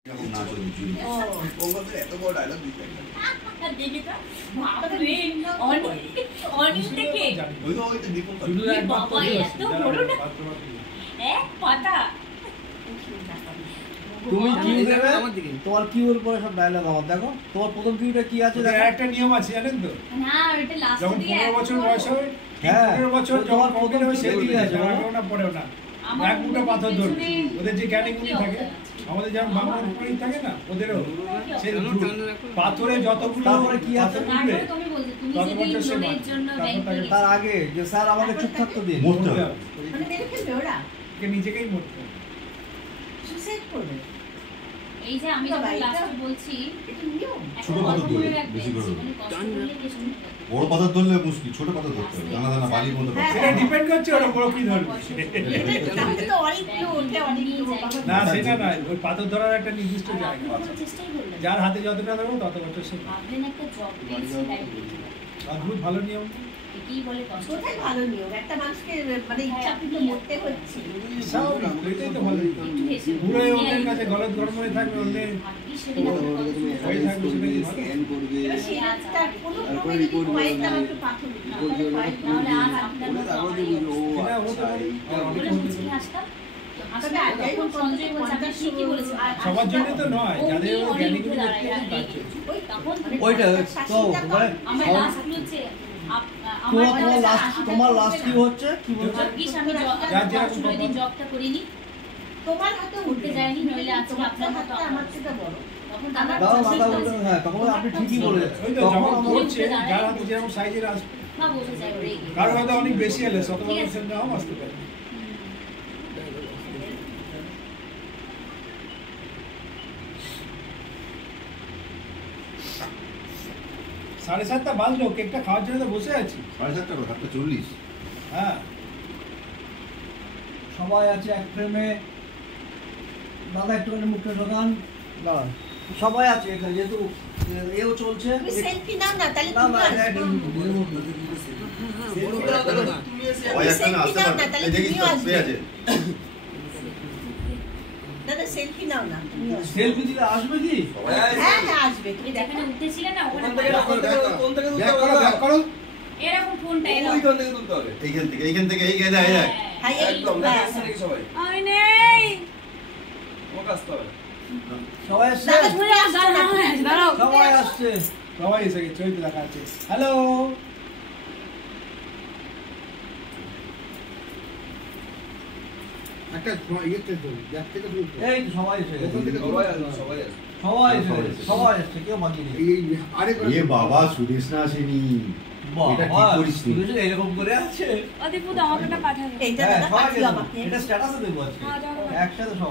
তুমি কি দেবে তোমার কিউর উপরে সব ডায়লগ আমার দেখো তোমার প্রথম কিউটা কি আছে দেখো একটা নিয়ম আছে জানেন তো না এটা লাস্ট যখন দিয়ে 15 বছর বয়স হয় 15 বছর যখন কমপ্লিট হবে সেই দিকে আছে না পড়েও না এক মুঠো পাথর ধরবে ওদের যে জ্ঞানীগুলি থাকে আমাদের যেমন বাংলার উপরেই থাকে না ওদেরও সেই পাথরে যতগুলো তারপরে কি আছে উঠবে তুমি বলছো তুমি যদি লোনের জন্য ব্যাংকে তার আগে যে স্যার আমাকে চুপ থাকতে দিন মরতে হবে মানে মেরে ফেলবে ওরা কে নিজেকেই মরতে হবে সুসাইড করবে এই যে আমি যখন লাস্ট বলছি এটা নিয়ম ছোট পাথর ধরবে বেশি করে বড় পাথর ধরলে মুশকিল ছোট পাথর ধরতে হবে দানা দানা বালির মতো সেটা ডিপেন্ড করছে ওরা বড় কি ধরবে এটা তো অনেকগুলো ওঠে অনেকগুলো না সেটা না ওই পাথর ধরার একটা নির্দিষ্ট জায়গা আছে যার হাতে যতটা ধরবে তত বছর সে ভাবলেন একটা জব পেয়েছি লাইব্রেরিতে অদ্ভুত ভালো নিয়ম কি বলে কোথায় ভালো নিয়ম একটা মানুষকে মানে ইচ্ছাকৃত মরতে হচ্ছে স্বাভাবিক এটাই তো ভালো পুরো ওদের কাছে গলত গরম হয়ে থাকবে ওদের হয়ে থাকবে সেটা কি ভালো সেটা কোনো প্রকার রিপোর্ট হয় না একটু পাথর তাহলে আর আপনারা সেটা হতে পারে সবার জন্য তো নয় যাদের জ্ঞানীগুলি দেখতে ওইটা তো তোমার লাস্ট কি হচ্ছে কি বলছে আমি জবটা করিনি তোমার হাতে উঠতে যায়নি নইলে আজকে আপনার হাতে আমার থেকে বড় তখন আপনি ঠিকই বলেছেন ওই তো যখন করছে যার হাতে যেরকম সাইজের আসবে না বোঝা যায় ওরে কারো হয়তো অনেক বেশি এলে শত বছর নাও আসতে পারে সাড়ে 7টা বাজলো কেকটা খাওয়ার জন্য তো বসে আছি 7:30 7:40 হ্যাঁ সবাই আছে এক ফ্রেমে দাদা একটুখানি মুখে ঢোকান দাঁড়ান সবাই আছে এখানে যেহেতু এও চলছে সেলফি নাও না তাহলে দাদা সেলফি নাও না সেলফি দিলে আসবে কি হ্যাঁ আসবে তুমি দেখানে উঠতেছিলে না ওখানে কোন থেকে ব্যাক করো এরকম ফোনটা এলো ওইখান থেকে তুলতে হবে এইখান থেকে এই গেদা এই হাই একদম নাকি সবাই আই নেই তোমাকে আসতে হবে সবাই আসছে দাদা ঘুরে আসছে না দাঁড়াও সবাই আসছে সবাই এসে গেছে ছবি দেখা যাচ্ছে হ্যালো একটা ইয়েতে তো যার থেকে শুরু এই তো সবাই এসে গেছে ওখান থেকে সবাই আসছে কেউ বাকি নেই এই আরে এ বাবা সুদেশ না আসেনি এটা ঠিক করিস নি এরকম করে আছে অদিপুত আমাকে না পাঠাবে এইটা দাদা পাঠিও আমাকে এটা স্ট্যাটাসে দেবো আজকে একসাথে সব